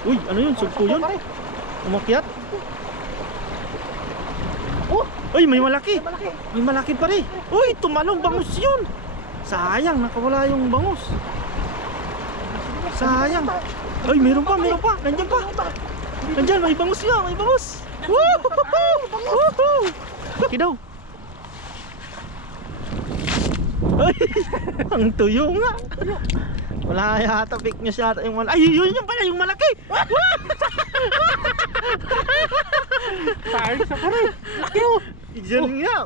Uy, ano yun? Sugpo yun? Umakyat? Oh! Uy, may malaki. Malaki. May malaki pa rin. Uy, tumalong, bangus yun. Sayang, nakawala yung bangus. Sayang. Uy, meron pa. Nandiyan pa. Nandiyan, may bangus nga, may bangus. Woohoo! Laki daw. Ay, ang tuyo nga. Wala yata, fake news yata yung malaki. Ay, yun pala yung malaki. Sayang sa pare. Laki oh. Diyan nga.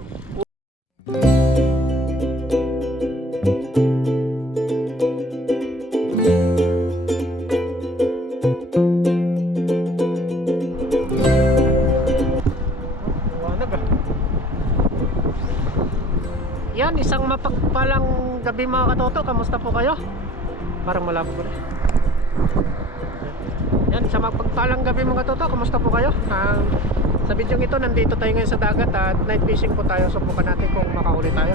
Yan, isang mapagpalang gabi mga katoto. Kamusta po kayo? Parang malabo ko rin. Yan, isang mapagpalang gabi mga katoto. Kamusta po kayo? Sa video ito, nandito tayo ngayon sa dagat at night fishing po tayo. Subukan natin kung makahuli tayo.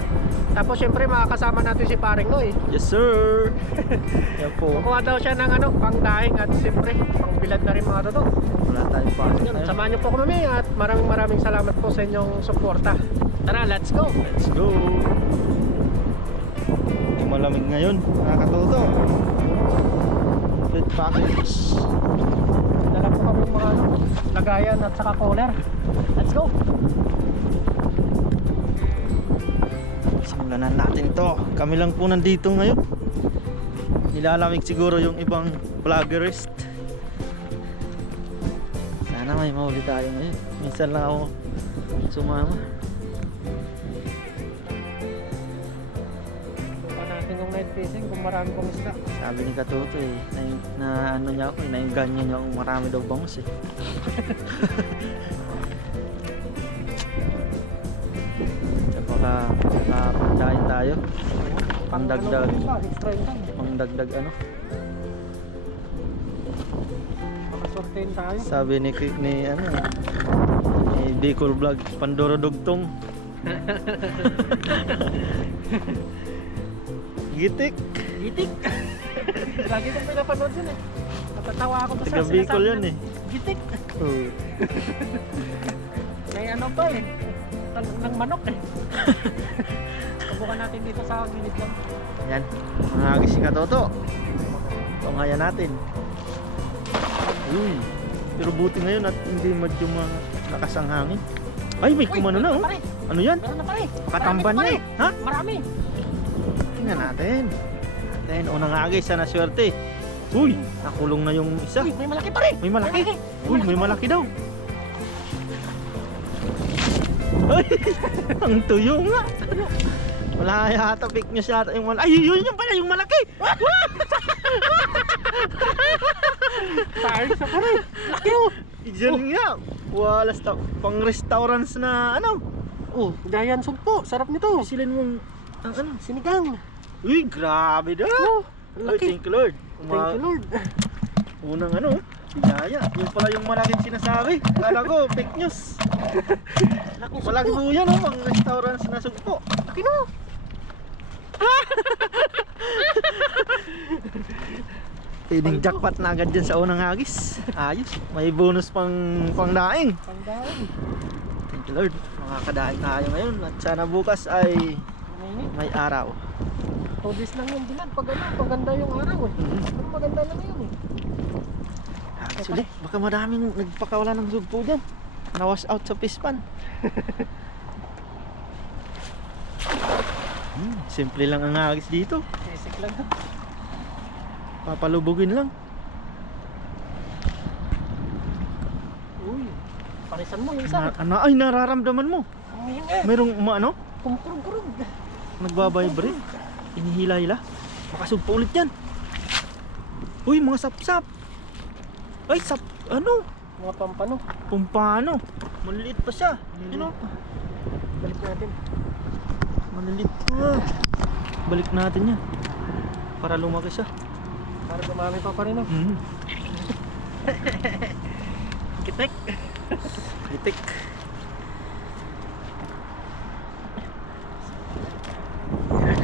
Tapos syempre makakasama natin si Paring Noy. Yes sir. Yan po. Kukuha daw siya ng pangdaing at syempre pangbilad na rin mga katoto. Wala tayong pasok Yan, ngayon. samahan niyo po kami at maraming salamat po sa inyong suporta. Tara, let's go! Let's go. Malamig ngayon, nakakatuto. Split package. Dala po kami mga lagayan at saka cooler. Let's go! Simulan na natin to. Kami lang po nandito ngayon. Nilalamig siguro yung ibang vloggerist. Sana may mahuli tayo ngayon. Minsan lang ako sumama. Subukan natin yung night fishing kung marami pong isda. Sabi ni Katuto eh, na ano niya ako, nainganyo niya akong marami daw bangus eh. Baka pagkain tayo. Pangdagdag. Extra income. Pangdagdag ano. Makasortain tayo. Sabi ni ano, ni Bicol Vlog, Pandoro Dugtong. Gitik. Gitik! Lagi kong pinapanood yun eh. Natatawa ako sa Taga Bicol yun eh. Gitik! Oh. May ano pa eh. Talong ng manok eh. Subukan natin dito sa gilid lang. Yan, mga si Katoto. Tunghayan natin. Uy, pero buti ngayon at hindi medyo malakas ang hangin. Ay, may kumano na oh. Pare, Ano yan? meron na pare. Katamban Marami niya pa, eh. Ha? pare. Marami. Tingnan natin. Unang agay, sana swerte. Uy, nakulong na yung isa. Uy, may malaki pare. May malaki. Uy, may malaki daw. Ay, ang tuyo nga. Wala yata, fake news yata yung malaki. Ay, yun pala yung malaki. Sayang sa pare. Laki oh. Diyan nga. Wala pang restaurants na ano. Oh, Giant Sugpo. Sarap nito. Silin mong ang ano. Sinigang. Uy, grabe daw. Oh, Uy, laki. thank you Lord. Thank you Lord. Unang ano, biyaya. Yung pala yung malaking sinasabi. Kala ko, fake news. Laki Malaki sugpo. po yan, oh, pang restaurants na sugpo. Laki no. Pwedeng jackpot na agad dyan sa unang hagis. Ayos. May bonus pang daing. Pangdaon. Thank you Lord. Makakadaing tayo ngayon. At sana bukas ay Mainit. may araw. 2 days lang yung bilad. Paganda yung araw eh. Pero maganda lang yun eh. Actually, baka madaming nagpakawala ng sugpo dyan. Nawash out sa pispan. Simple lang ang hagis dito. Basic lang to. Papalubugin lang. Uy, parisan mo yung isa. Ay, nararamdaman mo. Umihinga. Mayroong ano? Kumkurug-kurug. Nagbabibrate. Inihila-hila. Makasugpo ulit yan. Uy, mga sap-sap. Ay, ano? Mga pampano. Pumpano. Maliliit pa siya. Ano? Balik natin. Maliliit pa. Balik natin yan. Para lumaki siya. Para dumami pa rin oh. Kitik. Kitik.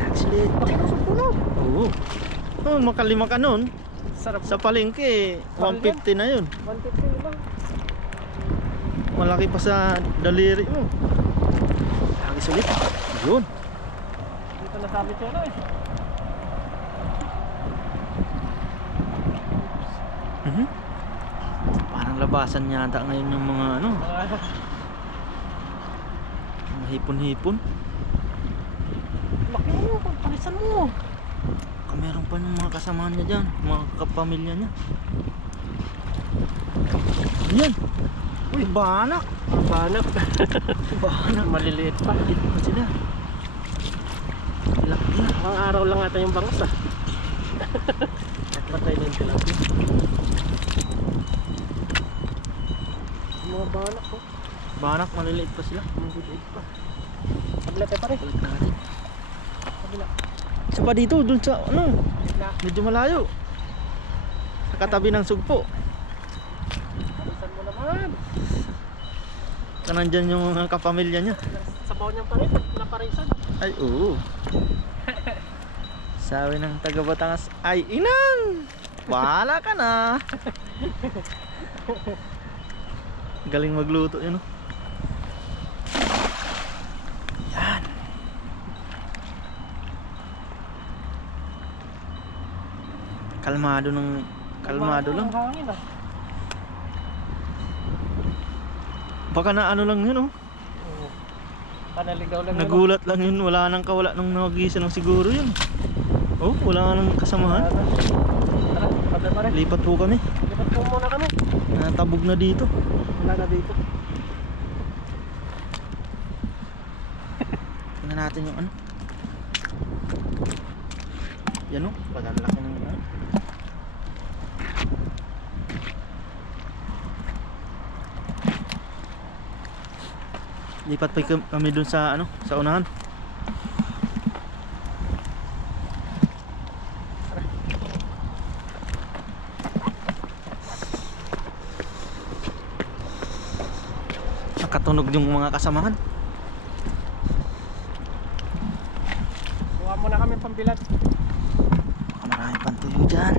Actually, Pakinusog ko na. oo. Oh, makalima ka nun. Sarap. Sa palengke, Mahal 150 na yun. 150 lang. Malaki pa sa daliri mo. Hagis ulit. Yun. Dito na sabi siya eh. Mhm. Parang labasan yata ngayon ng mga ano, mga hipon-hipon. Laki mo, pagpalisan mo. Meron pa ng mga kasamahan niya dyan, mga kapamilya niya. Yan. Uy, banak. Banak. Banak. Maliliit pa. Maliliit pa sila. Laki na. Ang araw lang ata yung bangus ah. Patay na yung tilapia. Mga banak ko. Banak, maliliit pa sila. Maliliit pa. Paglat pa rin. Balik natin. Kabila. Isa pa dito, dun sa ano, Na. medyo malayo. Sa katabi ng sugpo. Alisan mo naman. Nandyan yung mga kapamilya niya. Sabaw niyang pa rin. Naparisan. Ay, oo. Sabi ng taga Batangas, ay inang! Bahala ka na! Galing magluto yun, oh. Yan. Kalmado lang. Ang hangin ah. Baka na ano lang yun, oh. Oo. Panaligaw lang yun. Nagulat lang yun, wala nang kawala nung nagisa ng siguro yun. Oh, wala nang kasamahan. Tara, kabila pa rin. Lipat po kami. Lipat po muna kami. Natabog na dito. Wala na dito. Tingnan natin yung ano. Yan, oh. Bagang laki ng ano. Lipat pa kami dun sa ano, sa unahan. Nakatunog yung mga kasamahan. Kuha muna kami pambilat. Baka marami pang tuyo dyan.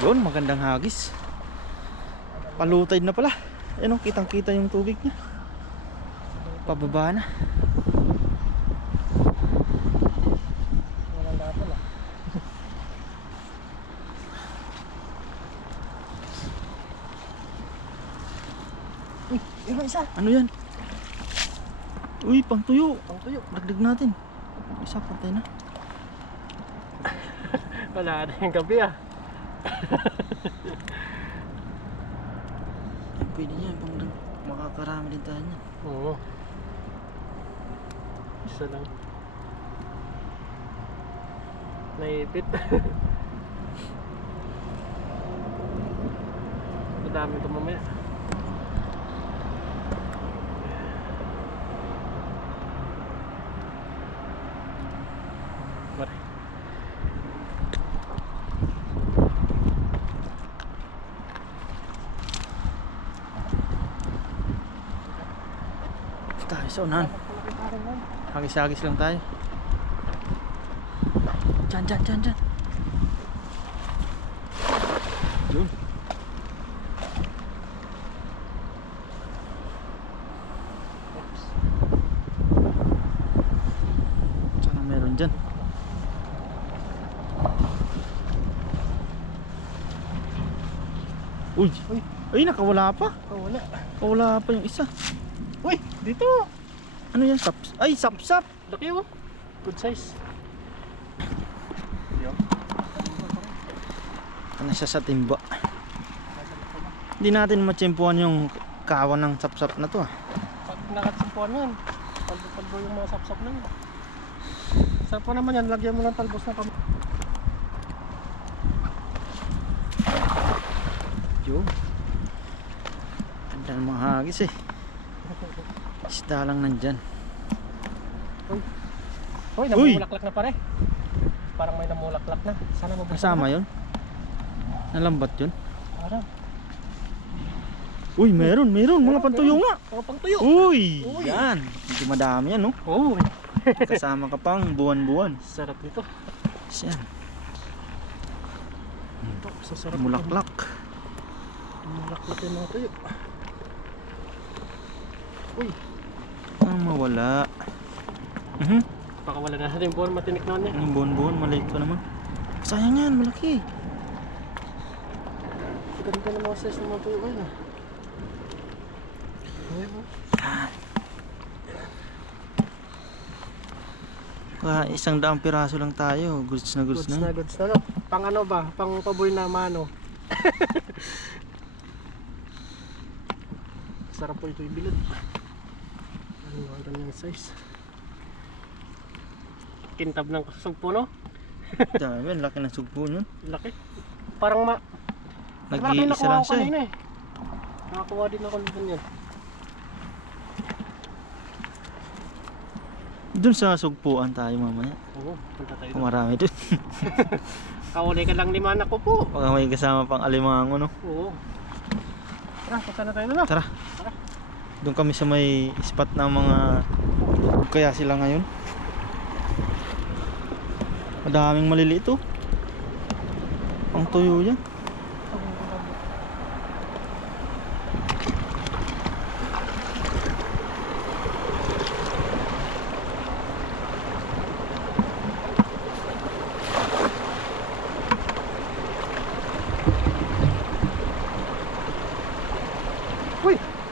Yun, magandang hagis. Palutay na pala. Ayun, oh, kitang kita yung tubig niya. Pababa na. Walang dapat ah. Uy, yung isa. Ano yan? Uy, pang tuyo. Pang tuyo. Dagdag natin. Isa, patay na. Wala na yung gabi ah. Yan, pwede yan. Makakarami din tayo niyan. Oo. Isa lang. Naipit. Madami ito mamaya. Mari. Tayo sa unahan. Hagis-hagis lang tayo. Diyan. Yun. Sana meron dyan. Uy! Ay, nakawala pa. Oh, wala. Wala pa yung isa. Uy, dito. Ano yan? Saps? Ay, sapsap! Laki oh. Good size. Yo. Ano siya sa timba? Hindi natin matsempuan yung kawan ng sapsap na to, ah. Pag nakatsimpuan yan, palbo yung mga sapsap na yun. Sarap po naman yan, lagyan mo ng talbos na kami. Yo. Ganda ng mga hagis eh. Isda lang nandyan. Uy, namumulaklak na pare. parang may namulaklak na. Sana mabuksan. Kasama yun? Nalambat yun? Parang. Uy, meron. Mga pantuyo nga. Mga pangtuyo. Uy! Uy. Yan. Hindi madami yan, no? Oh, Kasama ka pang buwan-buwan. sarap nito. Yan. Sasarap. Mulaklak. Mulaklak yung mga tuyo. Uy, Ang mawala. baka wala na natin yung buwan, matinik na niya. Yung buwan-buwan, maliit pa naman. Sayang yan, malaki. Ganda ng mga size ng mga tuyo ngayon ah. Ayan, oh. Kaya 100 piraso lang tayo. Goods na. Goods na. No? Pang ano ba? Pang paboy na mano. Sarap po ito ibilad. Ano ang yung size? Kintab ng sugpo, no? Dami, laki ng sugpo yun. Laki. Parang Nag-iisa lang siya kanina eh. Nakakuha din ako ng ganyan. Doon sa sugpuan tayo mamaya. Oo, punta tayo Kung doon. marami doon. Kauli ka lang 5 ako po. Baka may kasama pang alimango, no? Oo. Tara, punta na tayo na. Tara. Doon kami sa may spot ng mga kaya sila ngayon. Madaming maliliit, oh. Ang tuyo yan.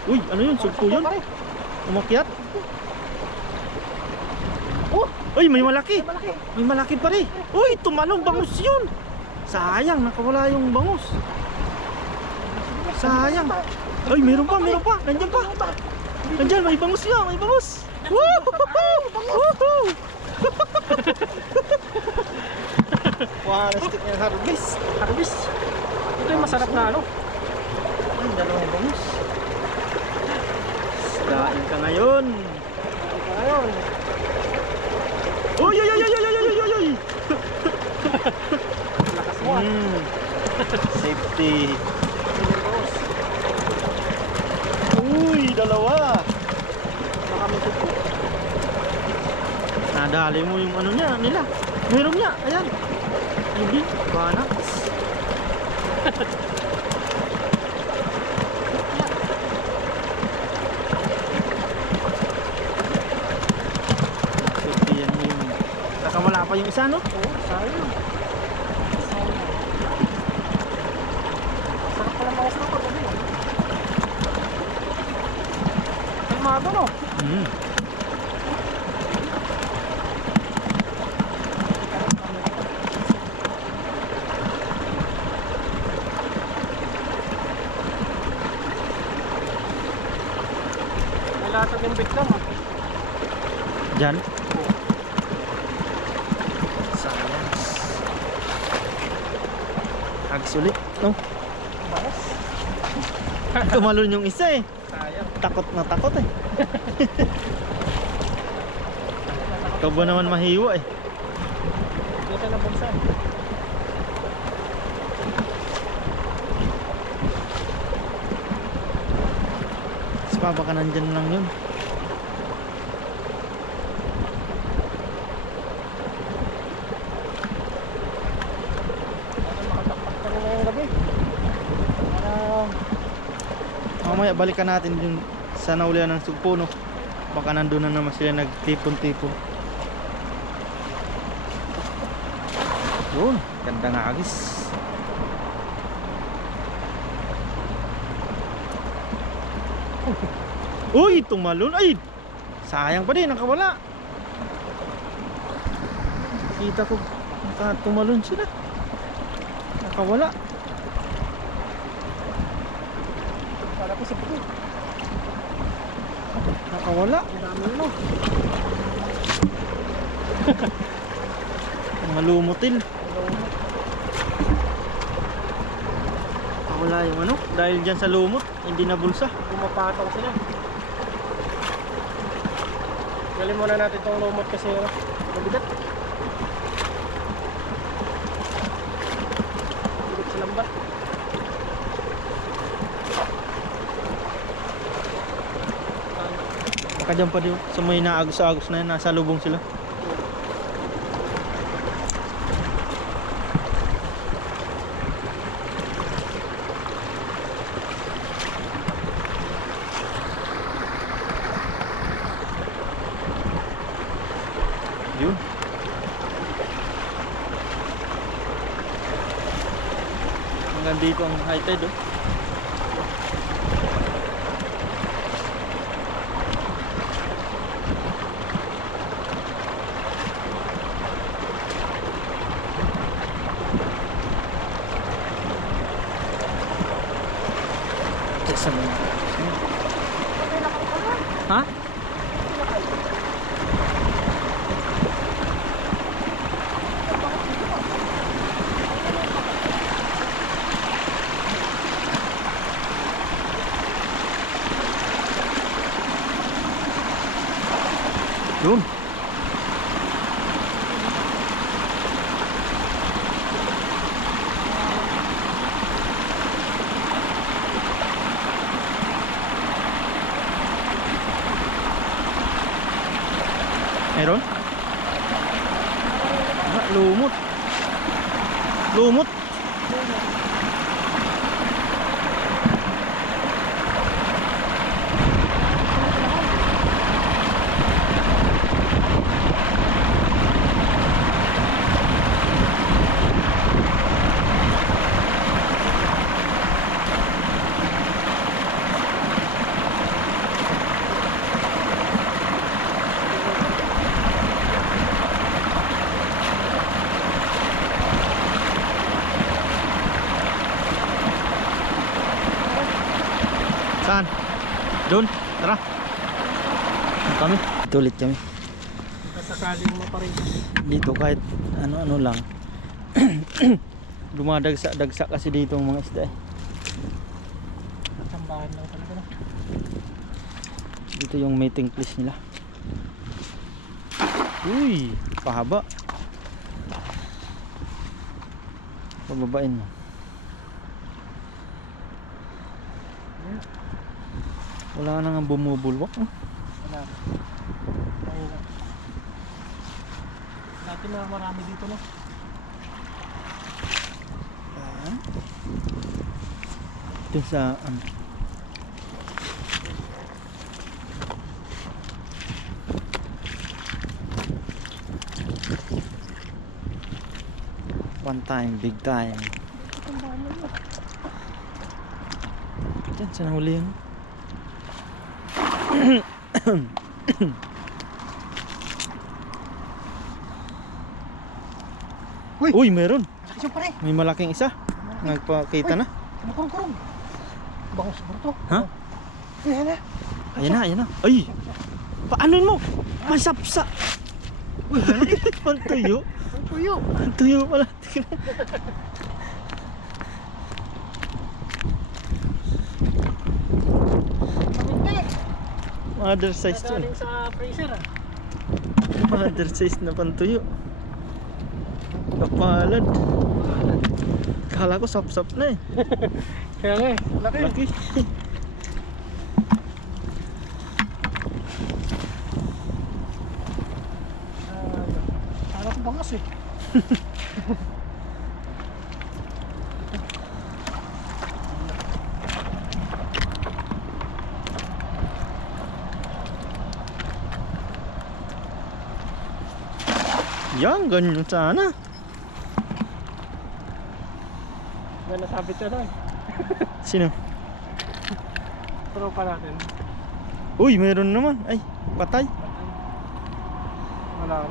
Uy, ano yun? Sugpo yun? Umakyat? Oh! Uy, may malaki! Malaki! May malaki pa rin! Uy, tumalong bangus yun! Sayang, nakawala yung bangus. Sayang! Ay, meron pa! Nandiyan pa! Nandiyan, may bangus yan! May bangus! Woohoo! Wow, stick ng harvest! Harvest! Ito yung masarap na ano. Ay, dalawang bangus. Dain ka ngayon! Ayun. Uy! Lakas mo. Safety! Uy! Dalawa! Baka may tupo. Nadali mo yung ano niya, nila. Meron niya, ayan. Hindi, banak. Safety yan yung... Nakawala pa yung isa, no? Oo, sayang. Sarap pala mga sarap pag gabi. Ay, mago no? May latag yung biglang ah. Diyan. Sayang. Agis ulit, no? Balas. Tumalon yung isa eh. Sayang. Takot na takot eh. Ikaw ba naman mahiwa eh. Dito na buksan. Si Papa ka nandyan lang yun. Makatakpak ka na ngayong gabi. Para Mamaya balikan natin dun sa naulian ng sugpo, no? Baka nandun na naman sila nagtipon-tipon. Yun, ganda nga agis. Uy, tumalon. Ay, sayang pa din, nakawala. Kita ko, tumalon sila. Nakawala. para po sa buko. Nakawala. Ang dami mo. Malumutil. Wala yung ano, dahil dyan sa lumot, hindi na bulsa. Pumapatong sila. Galing muna natin itong lumot kasi mabigat. ba? Baka dyan pa din. Sa may naagos-agos na yun. Nasa lubong sila. Yun. Hanggang dito ang high tide oh. Sa mga ha? Yun. Meron? Ah, lumot. Lumot. Saan? Doon? Tara. Kami. Tulit kami. Sakaling maparin. Dito kahit ano-ano lang. Dumadagsa-dagsa kasi dito ang mga isda eh. Tambahan lang talaga na. Dito yung mating place nila. Uy, pahaba. Pababain mo. Wala na nga bumubulwak. Wala. Ayun na. Dati na marami dito na. Ito sa ano. One time, big time. Diyan sa nahuli yan. Uy! Uy, meron. Malaki siya pare. May malaking isa. Nagpakita na. Kurong-kurong. Bangus ba ito? Ha? Ayan na. Ayan na, ayan na. Ay! Paanon mo? Masapsa. Uy, Pantuyo. ang tuyo. Pantuyo pala. Hindi. Mother size to. Nagaling sa freezer ah. Mother size na pantuyo. Kapalad. Kala ko sap-sap na eh. Kaya nga eh. Laki. Laki. Harap bangas eh. Yan, ganyan sana. Yan nasabit siya doon. Sino? Tropa natin. Uy, meron naman. Ay, patay. Wala ako.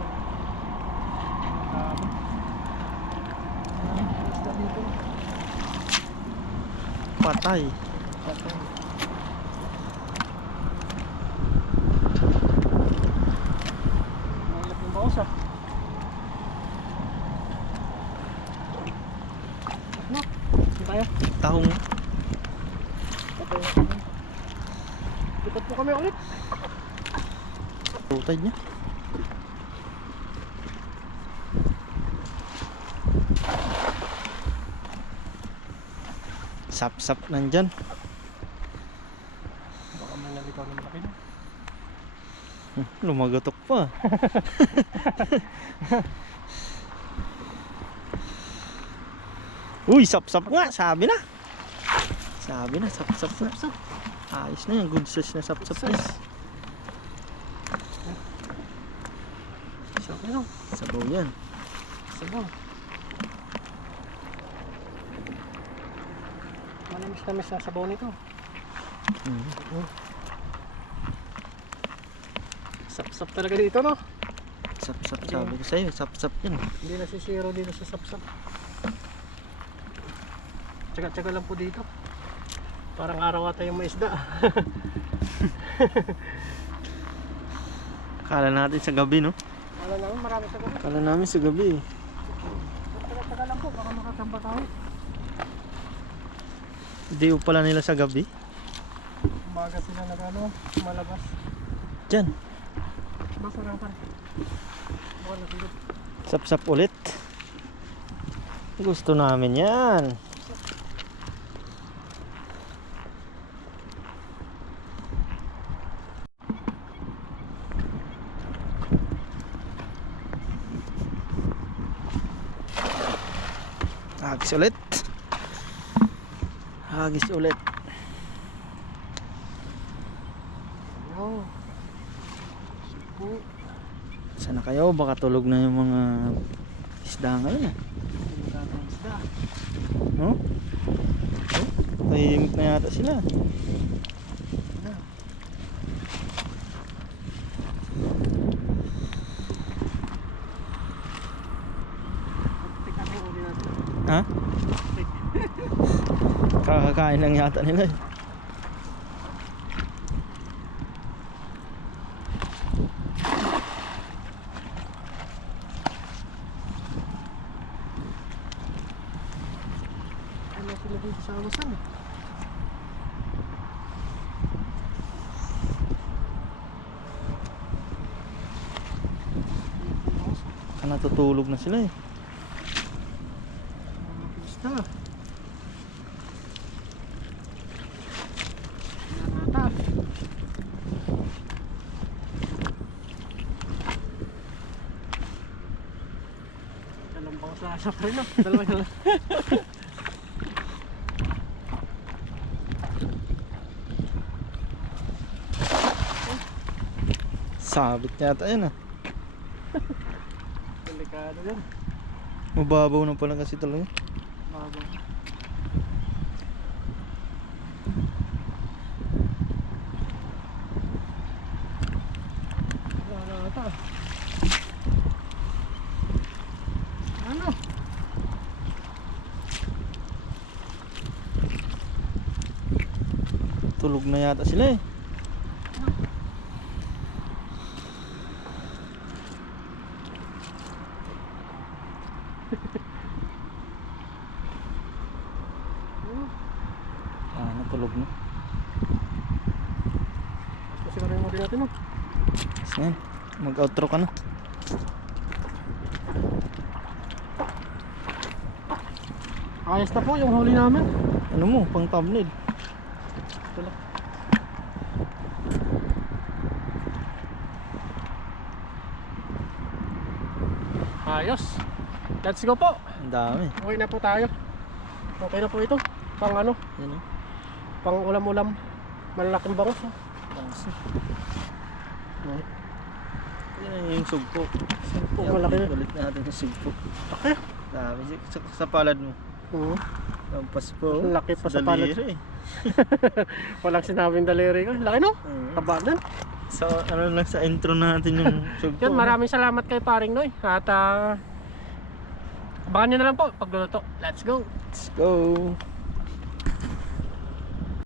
Isda dito. Patay. Patay. Ang ilap ng baos ah. No, hindi tayo. Tahong. Patay na kami. Lipat po kami ulit. Tutay niya. Sap-sap nandyan. Baka may nalikaw ng laki na. Lumagatok pa. Uy, sap-sap nga. Sabi na. Sabi na, sap-sap na. Sap-sap. Ayos na yan. Good size na sap-sap na. Okay lang. Sabaw yan. Sabaw. Manamis-namis na sabaw nito. Sap-sap talaga dito, no? Sap-sap, sabi ko sa'yo. Sap-sap yan. Hindi nasisiro dito sa sap-sap. Tsaga-tsaga lang po dito. Parang araw ata yung maisda. Kala natin sa gabi, no? Wala naman, marami sa gabi. Kala namin sa gabi. Tsaga-tsaga lang po, baka makatamba tayo. Hindi po pala nila sa gabi. Umaga sila nagano, malabas. Diyan. Basta lang pa. Bukan na sila. Sap-sap ulit. Gusto namin yan. Hagis ulit. Hagis ulit. Yo. Sipo. Sana kayo? Baka tulog na yung mga isda ngayon. Hindi natin isda. No? Tahimik na yata sila. Tika na yung uli natin. Ha? Kakakain lang yata nila eh. Ano sila dito sa awasan? Natutulog na sila eh. Isda. Yan ata. Dalawang sasap rin, no? Dalawa na lang. Sabit yata yan ah. Delikado yan. Mababaw na pala kasi talaga. Bago. Wala na ata. Ano? Tulog na yata sila eh. Natulog na. Kasi kami mo din natin, no? Yes na yan. Mag-outro ka na. Ayos na po yung huli namin. Ano mo? Pang thumbnail. Ito lang. Ayos. Let's go po. Ang dami. Uwi na po tayo. Okay na po ito. Pang ano? Yan o. Pang ulam-ulam. Malalaking bangus. Oh. Pansin. Yan yung sugpo. Sugpo, Yan, malaki na. Ulit natin yung sugpo. Okay. Dami. Sa palad mo. Lampas po. Laki pa sa palad. daliri. Walang sinabing daliri ko. Laki, no? Taba din. So ano lang sa intro natin yung sugpo. Yun, maraming salamat kay Paring Noy. At abangan nyo na lang po pagluluto. Let's go. Let's go.